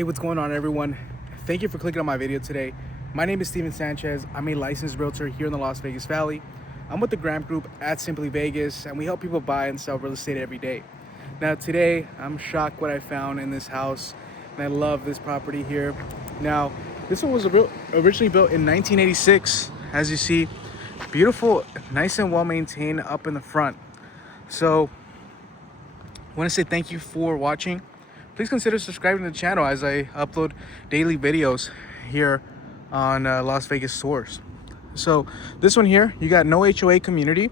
Hey, what's going on, everyone? Thank you for clicking on my video today. My name is Steven Sanchez. I'm a licensed realtor here in the Las Vegas Valley. I'm with the Graham Group at Simply Vegas, and we help people buy and sell real estate every day. Now today, I'm shocked what I found in this house, and I love this property here. Now, this one was originally built in 1986. As you see, beautiful, nice and well maintained up in the front. So I want to say thank you for watching. Please consider subscribing to the channel as I upload daily videos here on Las Vegas tours. So this one here, you got no HOA community,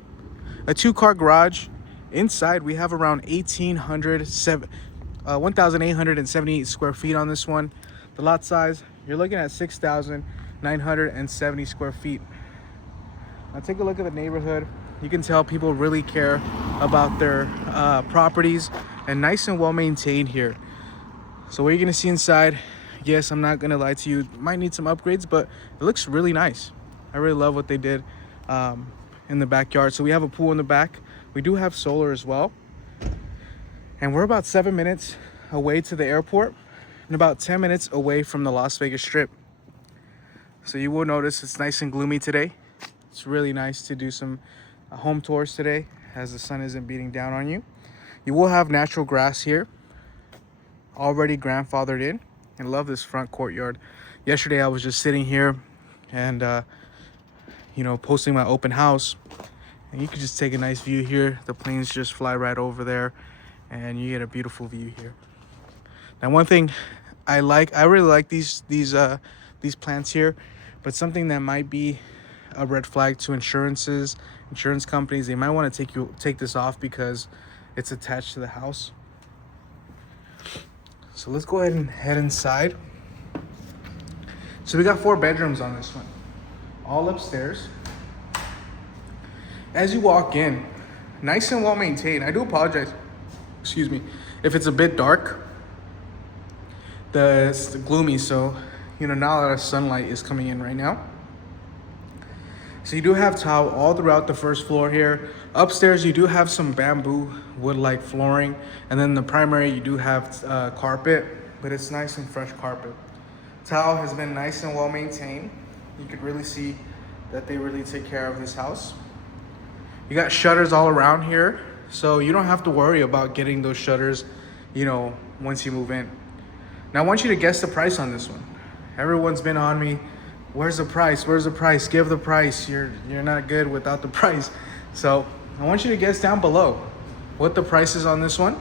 a 2-car garage. Inside we have around 1,878 square feet on this one. The lot size, you're looking at 6,970 square feet. Now take a look at the neighborhood. You can tell people really care about their properties, and nice and well maintained here. So what you're gonna see inside, yes, I'm not gonna lie to you, might need some upgrades, but it looks really nice. I really love what they did in the backyard. So we have a pool in the back. We do have solar as well. And we're about 7 minutes away to the airport and about 10 minutes away from the Las Vegas Strip. So you will notice it's nice and gloomy today. It's really nice to do some home tours today as the sun isn't beating down on you. You will have natural grass here, already grandfathered in, and love this front courtyard. Yesterday I was just sitting here and posting my open house, and you can just take a nice view here. The planes just fly right over there and you get a beautiful view here. Now one thing I really like these plants here, but something that might be a red flag to insurance companies, they might want to take this off because it's attached to the house. So let's go ahead and head inside. So we got 4 bedrooms on this one, all upstairs. As you walk in, nice and well maintained. I do apologize, excuse me, if it's a bit dark. It's gloomy, so not a lot of sunlight is coming in right now. So you do have tile all throughout the first floor here. Upstairs, you do have some bamboo wood-like flooring. And then the primary, you do have carpet, but it's nice and fresh carpet. Tile has been nice and well maintained. You could really see that they really take care of this house. You got shutters all around here, so you don't have to worry about getting those shutters, once you move in. Now I want you to guess the price on this one. Everyone's been on me. Where's the price? Where's the price? Give the price. You're not good without the price. So I want you to guess down below what the price is on this one.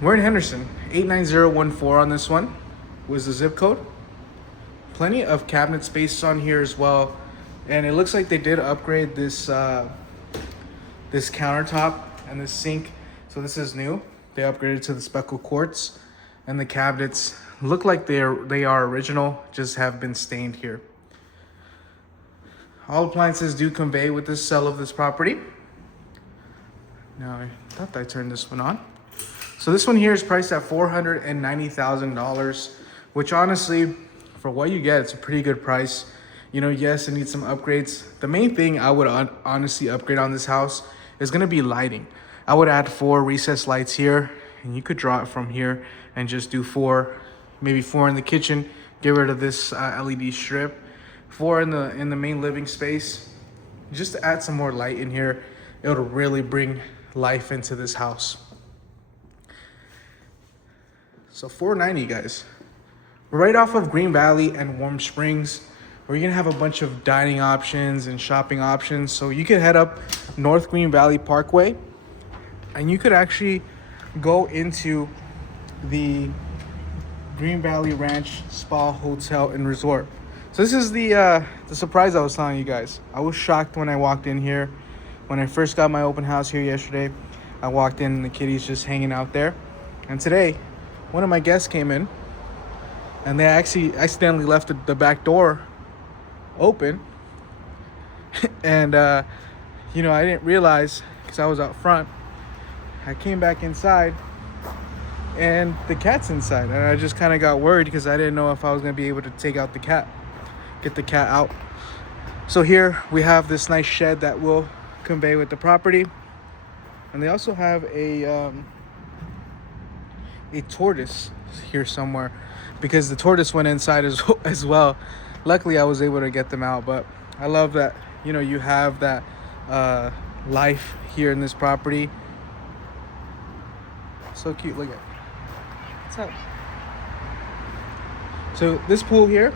We're in Henderson. 89014 on this one was the zip code. Plenty of cabinet space on here as well. And it looks like they did upgrade this countertop and this sink. So this is new. They upgraded to the speckled quartz, and the cabinets look like they are original, just have been stained here. All appliances do convey with the sale of this property. Now I thought I turned this one on. So this one here is priced at $490,000, which honestly, for what you get, it's a pretty good price. Yes, it needs some upgrades. The main thing I would honestly upgrade on this house is gonna be lighting. I would add 4 recessed lights here, and you could draw it from here and just do 4, maybe 4 in the kitchen. Get rid of this LED strip. 4 in the main living space. Just to add some more light in here, it'll really bring life into this house. So $490, guys. We're right off of Green Valley and Warm Springs. We're gonna have a bunch of dining options and shopping options. So you could head up North Green Valley Parkway, and you could actually go into the Green Valley Ranch Spa Hotel and Resort. So this is the surprise I was telling you guys. I was shocked when I walked in here. When I first got my open house here yesterday, I walked in and the kitties just hanging out there. And today, one of my guests came in, and they actually accidentally left the back door open. And I didn't realize because I was out front. I came back inside and the cat's inside, and I just kind of got worried because I didn't know if I was gonna be able to get the cat out. So here we have this nice shed that will convey with the property, and they also have a a tortoise here somewhere, because the tortoise went inside as well. Luckily, I was able to get them out, but I love that, you know, you have that life here in this property. So cute. Look at it. What's up? So this pool here,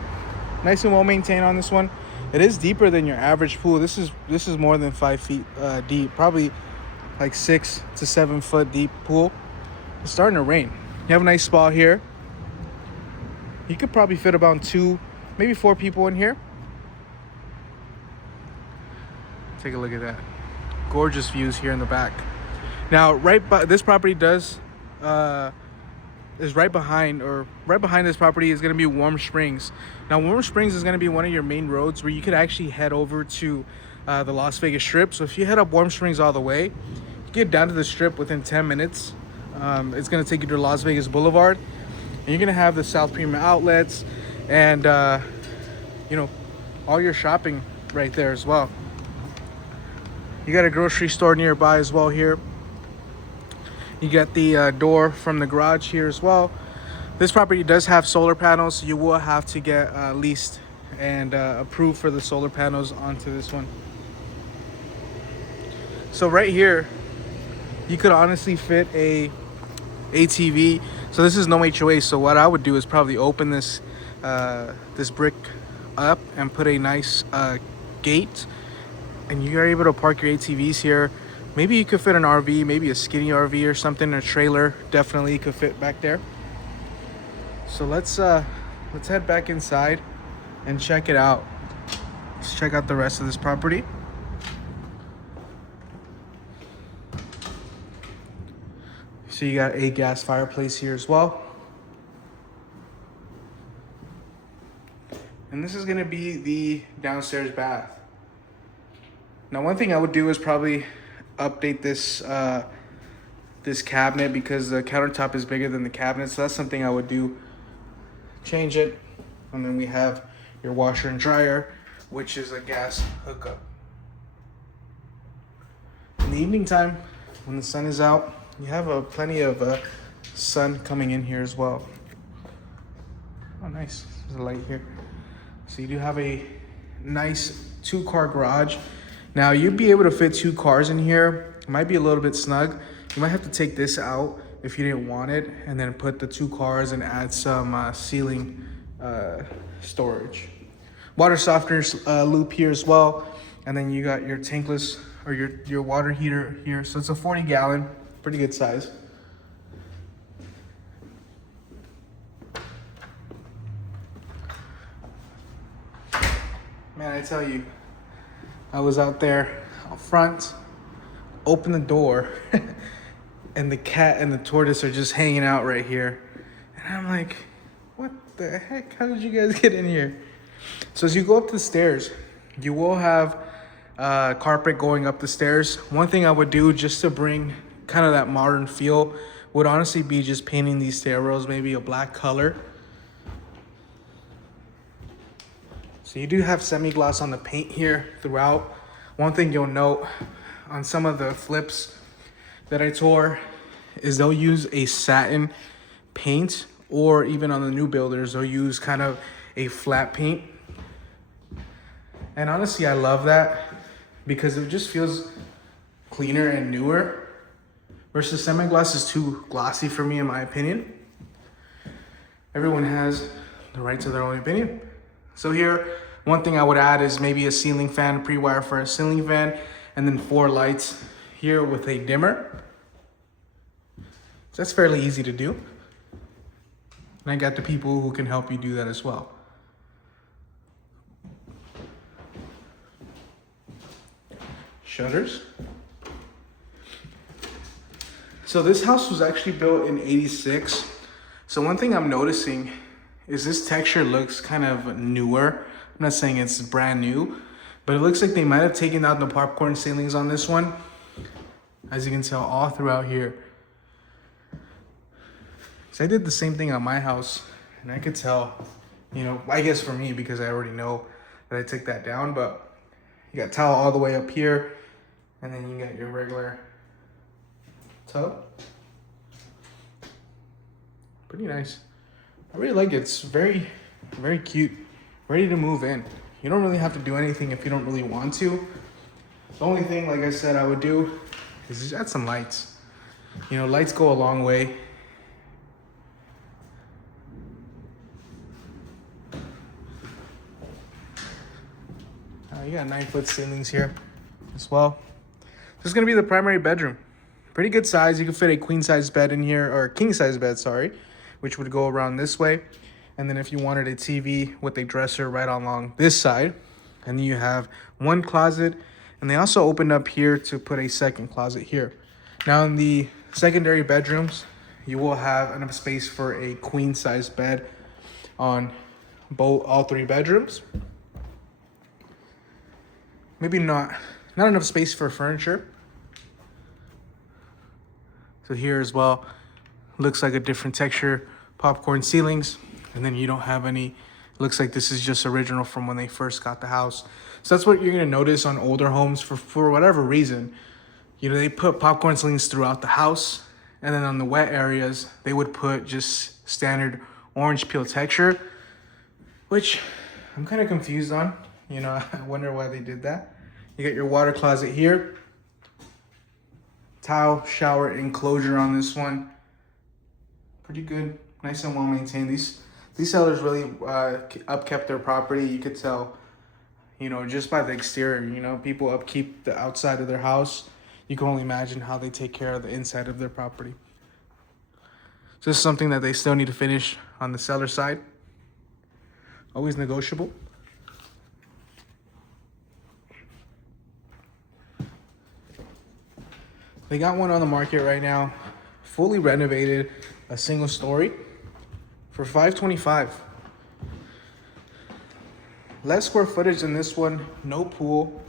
nice and well maintained on this one. It is deeper than your average pool. This is more than 5 feet deep, probably like 6 to 7 foot deep pool. It's starting to rain. You have a nice spa here. You could probably fit about 2, maybe 4 people in here. Take a look at that. Gorgeous views here in the back. Now, this property is right behind this property is going to be Warm Springs. Now, Warm Springs is going to be one of your main roads where you could actually head over to the Las Vegas Strip. So if you head up Warm Springs all the way, you get down to the Strip within 10 minutes. It's going to take you to Las Vegas Boulevard, and you're going to have the South Premium Outlets and you know, all your shopping right there as well. You got a grocery store nearby as well here. You get the door from the garage here as well. This property does have solar panels. So you will have to get leased and approved for the solar panels onto this one. So right here, you could honestly fit a ATV. So this is no HOA. So what I would do is probably open this this brick up and put a nice gate, and you are able to park your ATVs here. Maybe you could fit an RV, maybe a skinny RV or something, a trailer definitely could fit back there. So let's head back inside and check it out. Let's check out the rest of this property. So you got a gas fireplace here as well. And this is gonna be the downstairs bath. Now, one thing I would do is probably update this this cabinet, because the countertop is bigger than the cabinet. So that's something I would do. Change it. And then we have your washer and dryer, which is a gas hookup. In the evening time, when the sun is out, you have plenty of sun coming in here as well. Oh, nice. There's a light here. So you do have a nice 2-car garage. Now, you'd be able to fit 2 cars in here. It might be a little bit snug. You might have to take this out if you didn't want it, and then put the 2 cars and add some ceiling storage. Water softener loop here as well. And then you got your tankless, or your water heater here. So it's a 40 gallon, pretty good size. Man, I tell you, I was out there out front, open the door, and the cat and the tortoise are just hanging out right here. And I'm like, what the heck? How did you guys get in here? So as you go up the stairs, you will have carpet going up the stairs. One thing I would do just to bring kind of that modern feel would honestly be just painting these stairwells maybe a black color. So you do have semi-gloss on the paint here throughout. One thing you'll note on some of the flips that I tore is they'll use a satin paint, or even on the new builders, they'll use kind of a flat paint. And honestly, I love that because it just feels cleaner and newer, versus semi-gloss is too glossy for me, in my opinion. Everyone has the right to their own opinion. So here, one thing I would add is maybe a ceiling fan, pre-wire for a ceiling fan, and then 4 lights here with a dimmer. So that's fairly easy to do. And I got the people who can help you do that as well. Shutters. So this house was actually built in '86. So one thing I'm noticing is this texture looks kind of newer. I'm not saying it's brand new, but it looks like they might have taken out the popcorn ceilings on this one. As you can tell, all throughout here. So I did the same thing on my house, and I could tell, you know, I guess for me, because I already know that I took that down, but you got towel all the way up here, and then you got your regular tub. Pretty nice. I really like it. It's very, very cute. Ready to move in. You don't really have to do anything if you don't really want to. The only thing, like I said, I would do is just add some lights. You know, lights go a long way. You got 9-foot ceilings here as well. This is gonna be the primary bedroom. Pretty good size. You can fit a queen size bed in here, or a king size bed, sorry, which would go around this way. And then if you wanted a TV with a dresser right along this side, and then you have one closet, and they also opened up here to put a second closet here. Now in the secondary bedrooms, you will have enough space for a queen size bed on all 3 bedrooms. Maybe not enough space for furniture. So here as well, looks like a different texture, popcorn ceilings, and then you don't have any, looks like this is just original from when they first got the house. So that's what you're gonna notice on older homes for whatever reason. You know, they put popcorn ceilings throughout the house, and then on the wet areas, they would put just standard orange peel texture, which I'm kind of confused on. You know, I wonder why they did that. You got your water closet here. Tile shower enclosure on this one. Pretty good, nice and well maintained. These sellers really upkept their property. You could tell, you know, just by the exterior. You know, people upkeep the outside of their house. You can only imagine how they take care of the inside of their property. So this is something that they still need to finish on the seller side. Always negotiable. They got one on the market right now, fully renovated, a single story for $525. Less square footage than this one, no pool.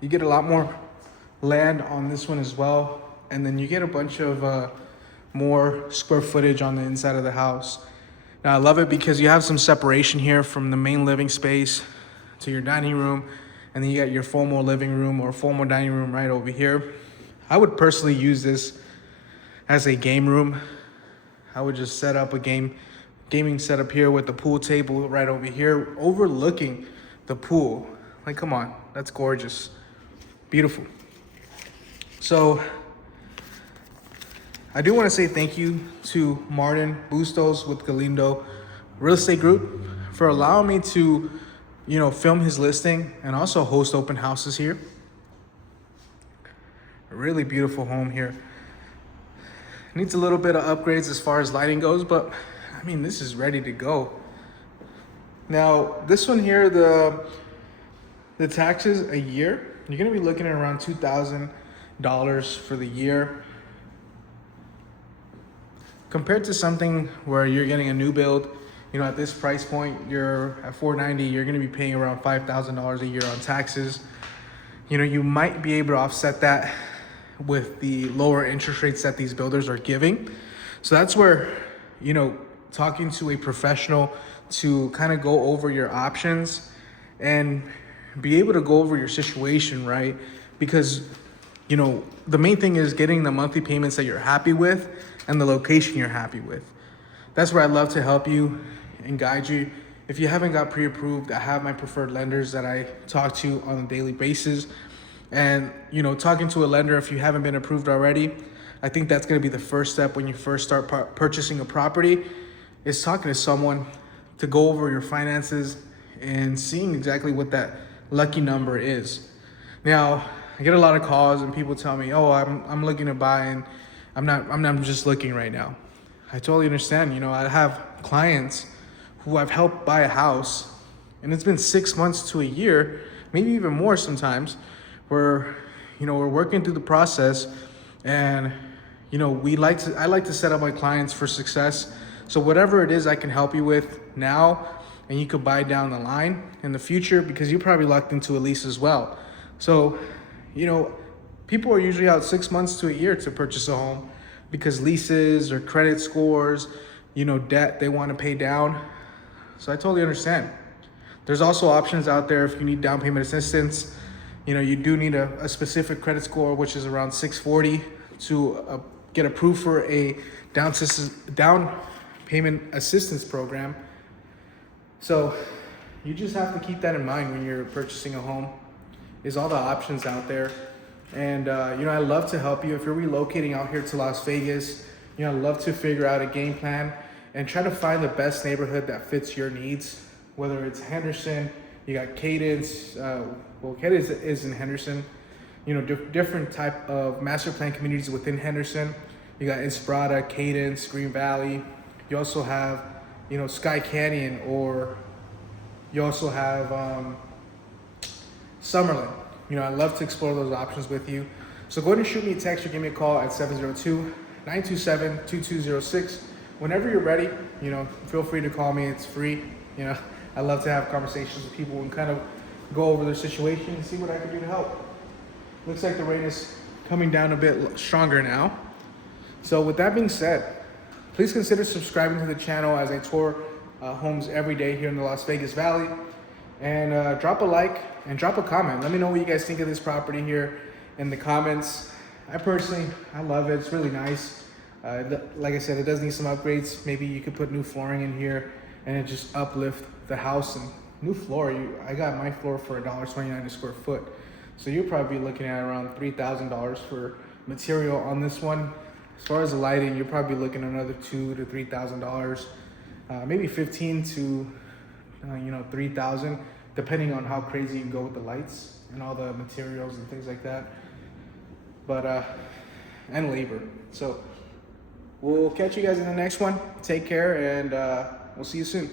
You get a lot more land on this one as well, and then you get a bunch of more square footage on the inside of the house. Now I love it because you have some separation here from the main living space to your dining room. And then you got your formal living room or formal dining room right over here. I would personally use this as a game room. I would just set up a gaming setup here with the pool table right over here, overlooking the pool. Like, come on, that's gorgeous. Beautiful. So I do want to say thank you to Martin Bustos with Galindo Real Estate Group for allowing me to, you know, film his listing and also host open houses here. A really beautiful home here. Needs a little bit of upgrades as far as lighting goes, but I mean, this is ready to go. Now, this one here, the taxes a year, you're gonna be looking at around $2,000 for the year. Compared to something where you're getting a new build, you know, at this price point, you're at $490, you're gonna be paying around $5,000 a year on taxes. You know, you might be able to offset that with the lower interest rates that these builders are giving. So that's where, you know, talking to a professional to kind of go over your options and be able to go over your situation, right? Because, you know, the main thing is getting the monthly payments that you're happy with and the location you're happy with. That's where I'd love to help you and guide you. If you haven't got pre-approved, I have my preferred lenders that I talk to on a daily basis. And, you know, talking to a lender, if you haven't been approved already, I think that's gonna be the first step when you first start purchasing a property, is talking to someone to go over your finances and seeing exactly what that lucky number is. Now, I get a lot of calls and people tell me, oh, I'm looking to buy and I'm just looking right now. I totally understand. You know, I have clients who I've helped buy a house and it's been 6 months to a year, maybe even more sometimes, where, you know, we're working through the process and, you know, I like to set up my clients for success. So whatever it is I can help you with now, and you could buy down the line in the future, because you're probably locked into a lease as well. So, you know, people are usually out 6 months to a year to purchase a home because leases or credit scores, you know, debt they want to pay down. So I totally understand. There's also options out there if you need down payment assistance. You know, you do need a specific credit score, which is around 640 to get approved for a down payment assistance program. So you just have to keep that in mind when you're purchasing a home, is all the options out there. And you know, I love to help you. If you're relocating out here to Las Vegas, you know, I love to figure out a game plan and try to find the best neighborhood that fits your needs. Whether it's Henderson, you got Cadence, well, Cadence is in Henderson, you know, different type of master plan communities within Henderson. You got Inspirada, Cadence, Green Valley. You also have, you know, Sky Canyon, or you also have Summerlin. You know, I love to explore those options with you. So go ahead and shoot me a text or give me a call at 702-927-2206. Whenever you're ready, you know, feel free to call me. It's free. You know, I love to have conversations with people and kind of go over their situation and see what I can do to help. Looks like the rain is coming down a bit stronger now. So with that being said, please consider subscribing to the channel as I tour homes every day here in the Las Vegas Valley. And drop a like and drop a comment. Let me know what you guys think of this property here in the comments. I love it. It's really nice. Like I said, it does need some upgrades. Maybe you could put new flooring in here and it just uplift the house. And new floor, I got my floor for $1.29 a square foot. So you'll probably be looking at around $3,000 for material on this one. As far as the lighting, you're probably looking at another $2,000 to $3,000, maybe $15,000 to $3,000, depending on how crazy you go with the lights and all the materials and things like that. But and labor. So we'll catch you guys in the next one. Take care, and we'll see you soon.